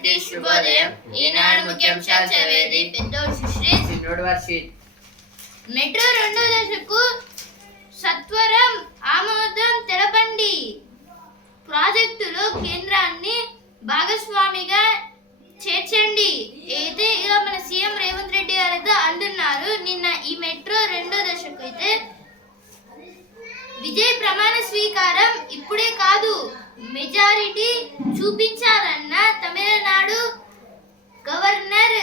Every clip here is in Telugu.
అందరికీ శుభోదయం. ఈనాడు ముఖ్యాంశాలు చదివేది పెద్దోడు సుశ్రీత్, చిన్నోడు వర్షిత్. మెట్రో రెండో దశకు సత్వరం ఆమోదం తెలపండి. ప్రాజెక్టులో కేంద్రాన్ని భాగస్వామిగా చేర్చండి. అయితే ఇక మన సీఎం రేవంత్ రెడ్డి గారు అయితే అంటున్నారు. నిన్న ఈ మెట్రో రెండో దశకు అయితే విజయ్ ప్రమాణ స్వీకారం ఇప్పుడే కాదు, మెజారిటీ చూపించాలన్న తమిళనాడు గవర్నర్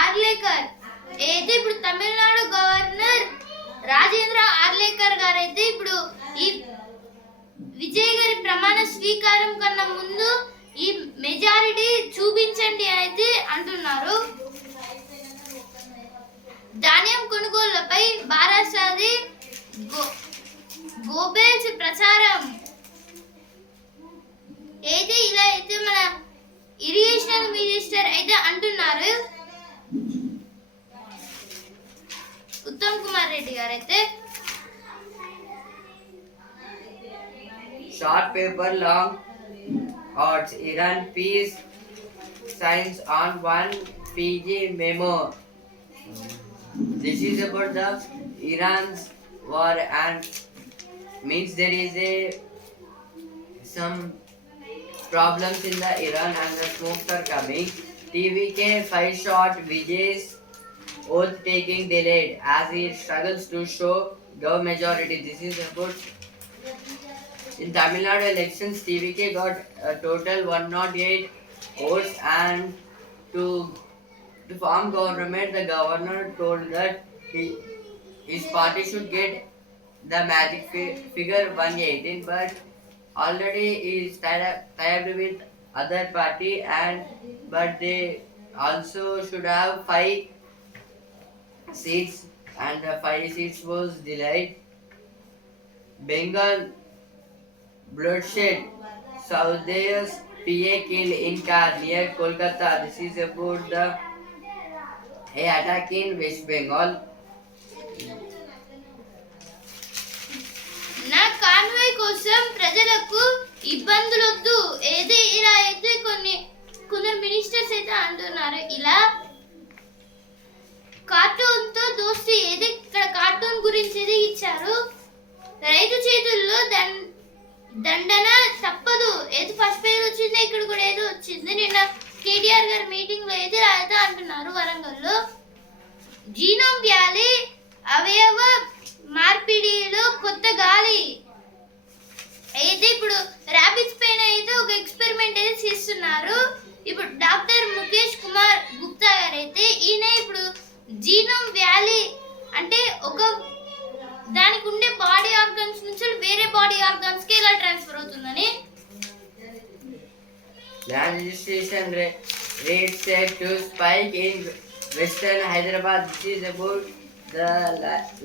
ఆర్లేకర్. అయితే ఇప్పుడు తమిళనాడు గవర్నర్ రాజేంద్ర ఆర్లేకర్ గారు అయితే ఇప్పుడు ఈ విజయ్ గారి ప్రమాణ స్వీకారం కన్నా ముందు ఈ మెజారిటీ చూపించండి అయితే అంటున్నారు. ధాన్యం కొనుగోళ్లపై బారాసాది గోబెల్స్ ప్రచారం. అయితే ఇలా అయితే మన ఇరిగేషన్ మినిస్టర్ అయితే అంటున్నారు. ఉత్తమ్ కుమార్ రెడ్డి గారు అయితే short paper long odds Iran peace signs on one Fiji memo. This is about the Iran's war and means there is some problems in the Iran and the smokes are coming. TVK 5 shot Vijay's oath taking delayed as he struggles to show Gov majority. This is about in Tamil Nadu elections. TVK got a total 108 votes and to form government the governor told that his party should get the magic figure 118, but already he is tied with other party and but they also should have 5 seats and the 5 seats was delayed. Bengal bloodshed, South's PA killed in car near Kolkata. This is about the attack in West Bengal. నా కాన్వాయ్ కోసం ప్రజలకు ఇబ్బందులొద్దు. ఏది ఇలా అయితే కొందరు మినిస్టర్స్ అయితే అంటున్నారు. ఇలా కార్టూన్ తో దోస్తి. ఏది ఇక్కడ కార్టూన్ గురించి ఏది ఇచ్చారు. రైతు చేతుల్లో దండన తప్పదు. ఏది ఫస్ట్ పేజ్ వచ్చింది, ఇక్కడ కూడా ఏదో వచ్చింది. నిన్న కేటీఆర్ గారి మీటింగ్ లో అయితే అయితే అంటున్నారు వరంగల్లో. జీనోమ్ వ్యాలీ అవయవ మార్పిడిలో కొత్త గాలి. అయితే ఇప్పుడు ర్యాబిట్స్ పైన అయితే ఒక ఎక్స్పెరిమెంట్ అయితే చేస్తున్నారు. ఇప్పుడు డాక్టర్ ముఖేష్ కుమార్ గుప్తా గారు అయితే ఈయన ఇప్పుడు జీనోమ్ వ్యాలీ అంటే ఒక దానికి ఉండే బాడీ ఆర్గన్స్ నుంచి వేరే బాడీ ఆర్గన్స్ కి ఎలా ట్రాన్స్ఫర్ అవుతుందని. Land registration rate set to spike in Western Hyderabad. This is about the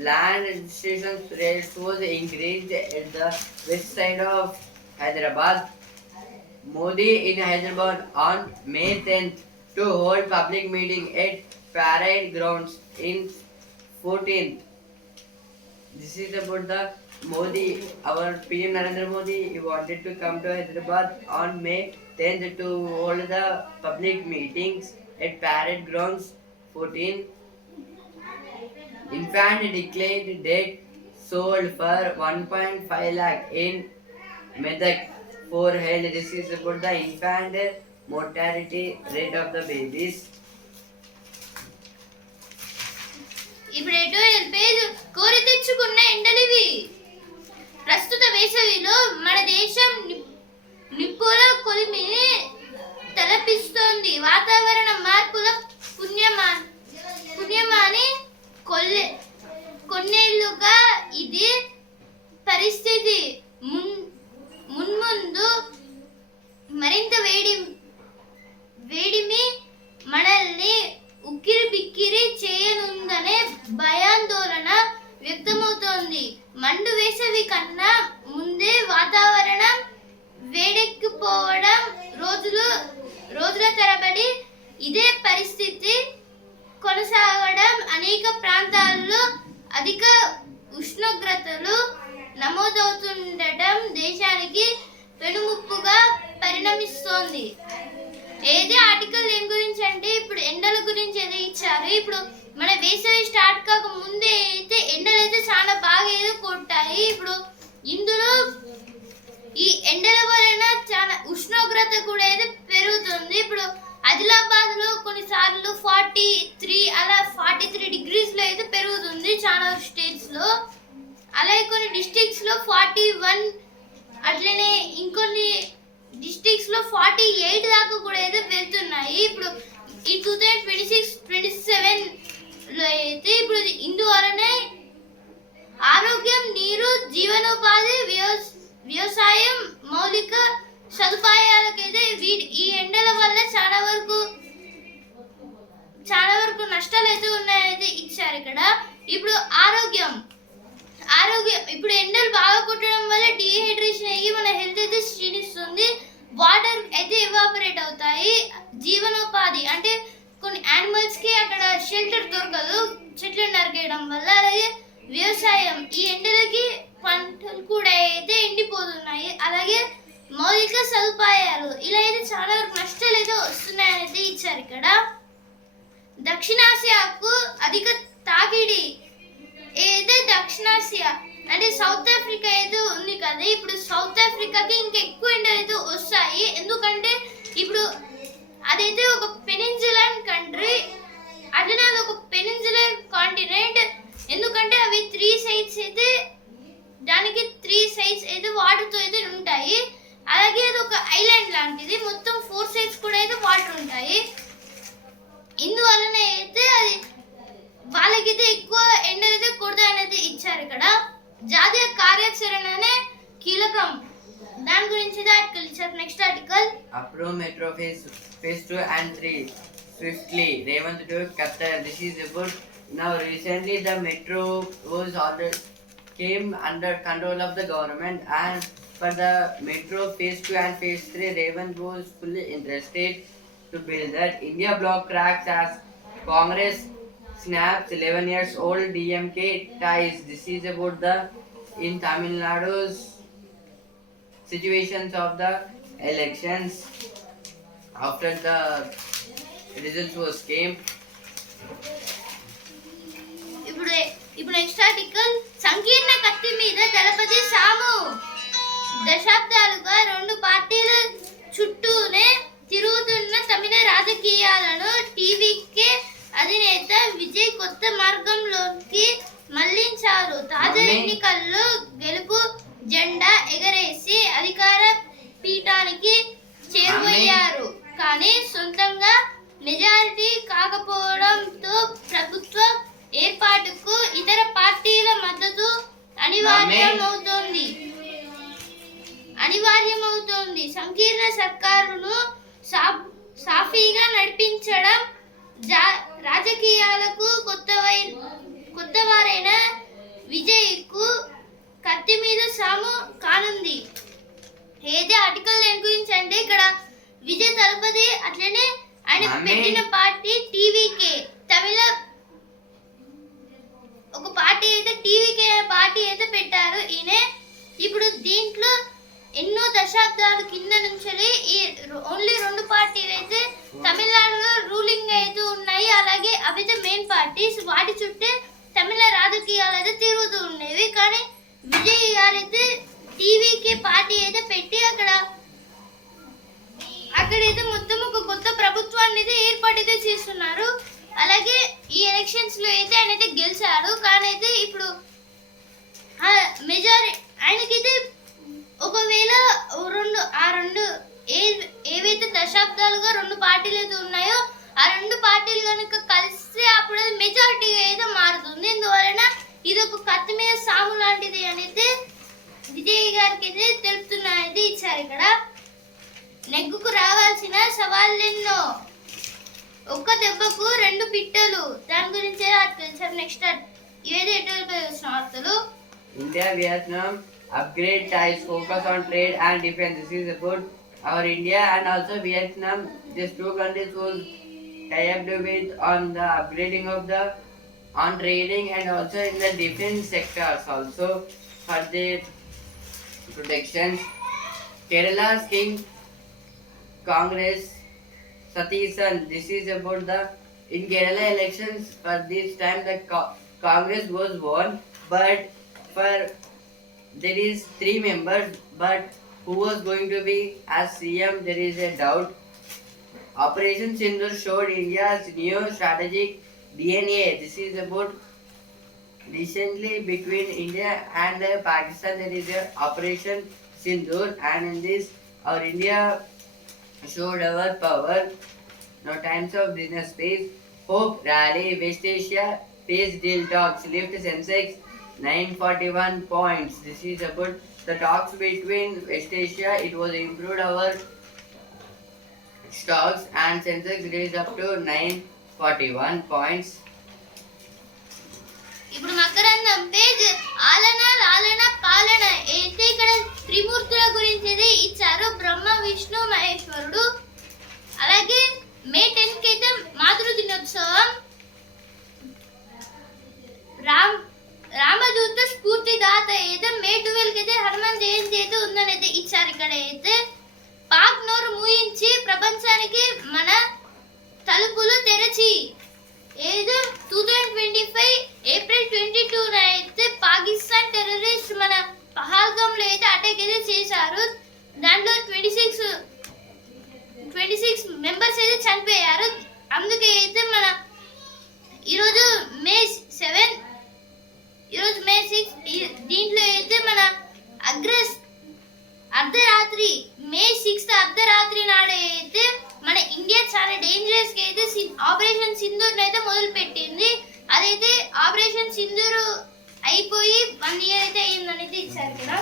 land registration rates was increased at the west side of Hyderabad. Modi in Hyderabad on May 10th to hold public meeting at Parade Grounds in 14th. This is about the Modi, our PM Narendra Modi. He wanted to come to Hyderabad on May 10th to hold the public meetings at Parade Grounds 14. Infant declared dead sold for 1.5 lakh in Medak for health. This is about the infant mortality rate of the babies. ఇప్పుడు ఎడిటోరియల్ పేజ్ కోరి తెచ్చుకున్న ఎండలివి. ప్రస్తుత వేసవిలో మన దేశం నిప్పుల కొలిమిని తలపిస్తోంది. వాతావరణ మార్పుల పుణ్యమాని కొన్నేళ్లుగా ఇది పరిస్థితి. మున్ముందు మరింత వేడిమి మనల్ని ఉక్కిరి బిక్కిరి చేయనుందనే భయాందోళన వ్యక్తమవుతోంది. మండు వేసవి కన్నా ముందే వాతావరణం వేడెక్కిపోవడం, రోజుల తరబడి ఇదే పరిస్థితి కొనసాగడం, అనేక ప్రాంతాల్లో అధిక ఉష్ణోగ్రతలు నమోదవుతుండటం దేశానికి పెనుముప్పుగా పరిణమిస్తోంది. ఏదే ఆర్టికల్ అయితే ఇచ్చారు. ఇప్పుడు మన వేసవి స్టార్ట్ కాక ముందే అయితే ఎండలు అయితే చాలా బాగా అయితే కొట్టాయి. ఇప్పుడు ఇందులో ఈ ఎండల వలన చాలా ఉష్ణోగ్రత కూడా అయితే పెరుగుతుంది. ఇప్పుడు ఆదిలాబాద్ లో కొన్నిసార్లు 43 డిగ్రీస్ లో అయితే పెరుగుతుంది చాలా స్టేట్స్ లో. అలాగే కొన్ని డిస్ట్రిక్ట్స్ లో 41, అట్లనే ఇంకొన్ని డిస్ట్రిక్ట్స్ లో 48 దాకా కూడా అయితే వెళ్తున్నాయి. ఇప్పుడు ఈ 2026-27 లో అయితే ఇప్పుడు ఇందువలనే ఆరోగ్యం, నీరు, జీవనోపాధి, వ్యవసాయం, మౌలిక సదుపాయాలకైతే ఈ ఎండల వల్ల చాలా వరకు నష్టాలు అయితే ఉన్నాయైతే ఇచ్చారు ఇక్కడ. ఇప్పుడు ఆరోగ్యం ఇప్పుడు ఎండలు బాగా కొట్టడం వల్ల డిహైడ్రేషన్ అయ్యి మన హెల్త్ అయితే క్షీణిస్తుంది. వాటర్ అయితే ఎవాపరేట్ అవుతాయి. జీవనోపాధి అంటే కొన్ని యానిమల్స్ కి అక్కడ షెల్టర్ దొరకదు చెట్లు నరికేయడం వల్ల. అలాగే వ్యవసాయం, ఈ ఎండలకి పంటలు కూడా అయితే ఎండిపోతున్నాయి. అలాగే మౌలిక సదుపాయాలు, ఇలా అయితే చాలా వరకు నష్టాలు అయితే వస్తున్నాయని అయితే ఇచ్చారు ఇక్కడ. దక్షిణాసియాకు అధిక తాకిడి ఏదైతే దక్షిణాసియా అంటే సౌత్ ఆఫ్రికా అయితే ఉంది కదా, ఇప్పుడు సౌత్ ఆఫ్రికాకి ఇంకా ఎక్కువ ఎండలు అయితే వస్తాయి. ఎందుకంటే ఇప్పుడు అదైతే ఒక పెనిన్సులర్ కంట్రీ, అట్లనే అది ఒక పెనిన్సులర్ కాంటినెంట్. ఎందుకంటే అవి 3 సైడ్స్ అయితే దానికి 3 సైడ్స్ అయితే వాటర్ తో అయితే ఉంటాయి. అలాగే అది ఒక ఐలాండ్ లాంటిది, మొత్తం 4 సైడ్స్ కూడా అయితే వాటర్ ఉంటాయి. ఇందువలన అయితే అది వాళ్ళకైతే ఎక్కువ ఎండలు అయితే కొడతాయని అయితే ఇచ్చారు ఇక్కడ. జాతీయ కార్యాచరణనే కీలకం, దాని గురించి ఆర్టికల్ ఇచ్చారు. Next article, Approve Metro phase 2 and 3 swiftly. Revant to Qatar. This is about now. Recently, the metro was already came under control of the government, and for the metro phase 2 and phase 3, Revant was fully interested to build that. India bloc cracks as Congress snaps 11 years old DMK ties. This is about the in Tamil Nadu's situations of the elections after the results was came. ఇప్పుడు నెక్స్ట్ ఆర్టికల్, సంకీర్ణ కత్తి మీద దళపతి సాము దశాబ్దాలుగా 2 పార్టీల చుట్టూనే తిరుగుతున్న తమిళ రాజకీయాలను టీవీకే అధినేత విజయ్ కొత్త మార్గంలోకి మళ్లించారు. తాజా ఎన్నికల్లో గెలుపు జెండా ఎగరేసి అధికార పీఠానికి చేరువయ్యారు. కానీ సొంతంగా మెజారిటీ కాకపోవడంతో ప్రభుత్వ ఏర్పాటుకు ఇతర పార్టీల మద్దతు అనివార్యమవుతోంది. సంకీర్ణ సర్కారును సాఫీగా నడిపించడం రాజకీయాలకు కొత్తవారైన విజయ్కు కత్తి మీద సాము కానుంది. ఏదే ఆర్టికల్ దేని గురించి అంటే ఇక్కడ విజయ్ తలపతి, అట్లనే ఆయన పెట్టిన పార్టీ టీవీకే, తమిళ ఒక పార్టీ అయితే టీవీకే పార్టీ అయితే పెట్టారు ఈయన. ఇప్పుడు దీంట్లో ఎన్నో దశాబ్దాల కింద నుంచి ఓన్లీ 2 పార్టీలు అయితే తమిళనాడులో రూలింగ్ అయితే ఉన్నాయి. అలాగే అవితే మెయిన్ పార్టీస్, వాటి చుట్టే తమిళ రాజకీయాలు అయితే తిరుగుతూ ఉండేవి. కానీ విజయ్ గారైతే టీవీకే పార్టీ అయితే పెట్టి అక్కడైతే మొత్తం ఒక కొత్త ప్రభుత్వాన్ని అయితే ఏర్పాటు చేస్తున్నారు. అలాగే ఈ ఎలక్షన్స్ లో అయితే ఆయన అయితే గెలిచాడు. కానీ అయితే ఇప్పుడు ఆయనకైతే ఒకవేళ ఏవైతే దశాబ్దాలుగా 2 పార్టీలు అయితే ఉన్నాయో ఆ 2 పార్టీలు కనుక కలిస్తే అప్పుడు అది మెజారిటీగా అయితే మారుతుంది. ఇందువలన ఇది ఒక కత్తి మీద సాము లాంటిది అనేది విజయ్ గారికి అయితే తెలుపుతున్నది ఇచ్చారు ఇక్కడ. నెగ్గుకు రావాల్సిన సవాళ్ళెన్నో, ఒక్క దెబ్బకు 2 పిట్టలు, దాని గురించి తెలుసారు. నెక్స్ట్ ఏది ఎటువంటి వార్తలు, India Vietnam upgrade ties, focus on trade and defense. This is about our India and also Vietnam. These 2 countries was tied with on the upgrading of the on trading and also in the defense sectors also for their protections. Kerala's King Congress Satishan. This is about the in Kerala elections for this time the Congress was won, but for there is 3 members, but who was going to be as CM there is a doubt. Operation Sindur showed India's new strategic DNA. This is about recently between India and Pakistan there is a Operation Sindur, and in this our India showed our power. Now times of business space. Hope rally West Asia phase deal talks lift Sensex 941 points. This is about the talks between West Asia. It was improved our stocks and Sensex raised up to 941 points. ఇప్పుడు మకరందం పేజ్ ఆలన లాలన పాలన అయితే ఇక్కడ త్రిమూర్తుల గురించి అయితే ఇచ్చారు, బ్రహ్మ విష్ణు మహేశ్వరుడు. అలాగే మే 10 కి అయితే మాతృ దినోత్సవం, రామదూత స్ఫూర్తిదాత అయితే మే 12 కి అయితే హనుమాన్ జయంతి అయితే ఉందని అయితే ఇచ్చారు. ఇక్కడ అయితే పాక్ నోరు మూయించి ప్రపంచానికి మన తలుపులు తెరచి ఏదో 2025 ఏప్రిల్ 22 అయితే పాకిస్తాన్ టెర్రరిస్ట్ మన పహల్గామ్లో అయితే అటాక్ అయితే చేశారు. దాంట్లో 26 మెంబర్స్ అయితే చనిపోయారు. అందుకే అయితే మన ఈరోజు మే 7 ఈరోజు మే 6 దీంట్లో అయితే మన అర్ధరాత్రి మే 6 అర్ధరాత్రి నాడే అయితే మన ఇండియా చాలా డేంజరస్ గా అయితే ఆపరేషన్ సింధూర్ అయితే మొదలు పెట్టింది. అదైతే ఆపరేషన్ సింధూర్ అయిపోయి 1 ఇయర్ అయితే అయ్యిందని అయితే ఇచ్చారు కదా.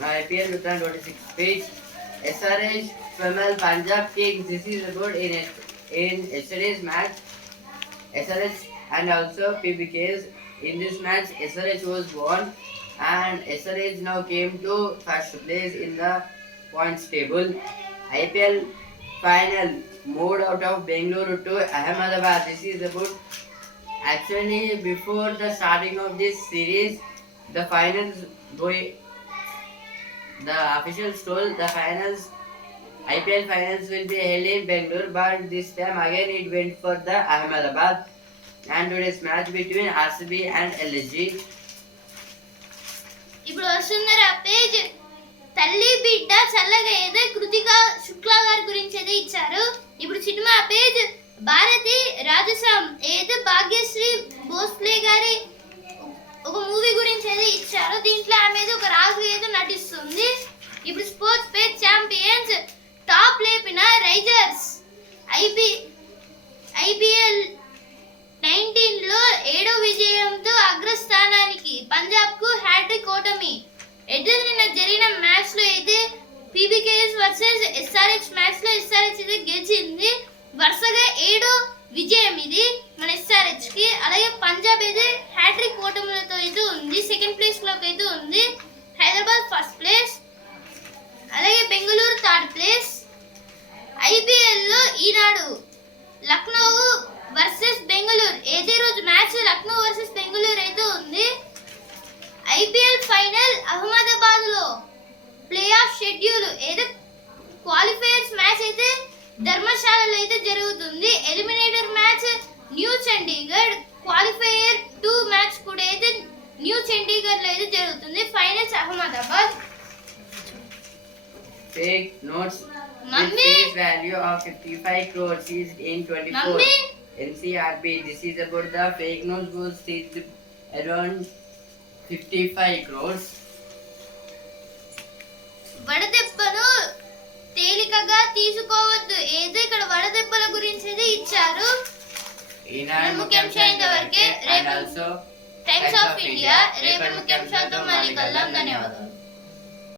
Now IPL 2026 page. SRH Female Punjab Kings. This is about in yesterday's match. SRH and also PBKs. In this match, SRH was won, and SRH now came to first place in the points table. IPL final moved out of Bengaluru to Ahmedabad. This is about actually before the starting of this series, the finals going. The officials told the finals, IPL finals will be held in Bengaluru, but this time again it went for the Ahmedabad. And today's match between RCB and LSG. ఇప్పుడు వస్తుందరా పేజ్ తల్లి బిడ్డ చల్లగా ఏదో కృతిక శుక్లా గారి గురించి అయితే ఇచ్చారు. ఇప్పుడు సినిమా పేజ్ భారతి రాజసాం ఏదో భాగ్యశ్రీ భోస్లే గారి ఒక మూవీ గురించి అయితే ఇచ్చారు. దీంట్లో ఆమె ఒక రాజు ఏదో నటిస్తుంది. ఇప్పుడు స్పోర్ట్స్ పేజ్ ఛాంపియన్స్ టాప్ లేపిన రైజర్స్ ఐపీఎల్ 19 లో 7వ విజయంతో అగ్రస్థానానికి, పంజాబ్ కు హ్యాట్రిక్ ఓటమి. నిన్న జరిగిన మ్యాచ్ లో అయితే పీబీకేఎస్ వర్సెస్ ఎస్ఆర్హెచ్ మ్యాచ్ లో ఎస్ఆర్హెచ్ అయితే గెలిచింది. వరుసగా 7వ విజయం ఇది మన ఎస్ఆర్హెచ్ కి. అలాగే పంజాబ్ అయితే హ్యాట్రిక్ ఓటములతో అయితే ఉంది, సెకండ్ ప్లేస్ లోకి అయితే ఉంది. హైదరాబాద్ ఫస్ట్ ప్లేస్, అలాగే బెంగళూరు థర్డ్ ప్లేస్. ఐపీఎల్ లో ఈనాడు లక్నో వర్సెస్ బెంగళూరు ఏదే రోజు మ్యాచ్ లక్నో వర్సెస్ బెంగళూరు అయితే ఉంది. ఐపీఎల్ ఫైనల్ అహ్మదాబాద్ లో ప్లే ఆఫ్ షెడ్యూల్ ఏదో క్వాలిఫైయర్స్ మ్యాచ్ అయితే ధర్మశాలలో అయితే జరుగుతుంది. Eliminator match new Chandigarh, qualifier 2 match కూడా అయితే న్యూ చండీగఢ్ లో అయితే జరుగుతుంది. Finals Ahmedabad. Take notes. With face value of 55 crores is in 24 NCRB. This is about the fake notes was seized around 55 crores. వడదెబ్బను తేలికగా తీసుకోవద్దు ఏదో ఇక్కడ వడదెబ్బల గురించి అయితే ఇచ్చారు. ఈనాడు ముఖ్యాంశాలు ఇంతవరకే. రేపు టైమ్స్ ఆఫ్ ఇండియా రేపు ముఖ్యాంశాలతో మళ్ళీ కలుద్దాం. ధన్యవాదాలు.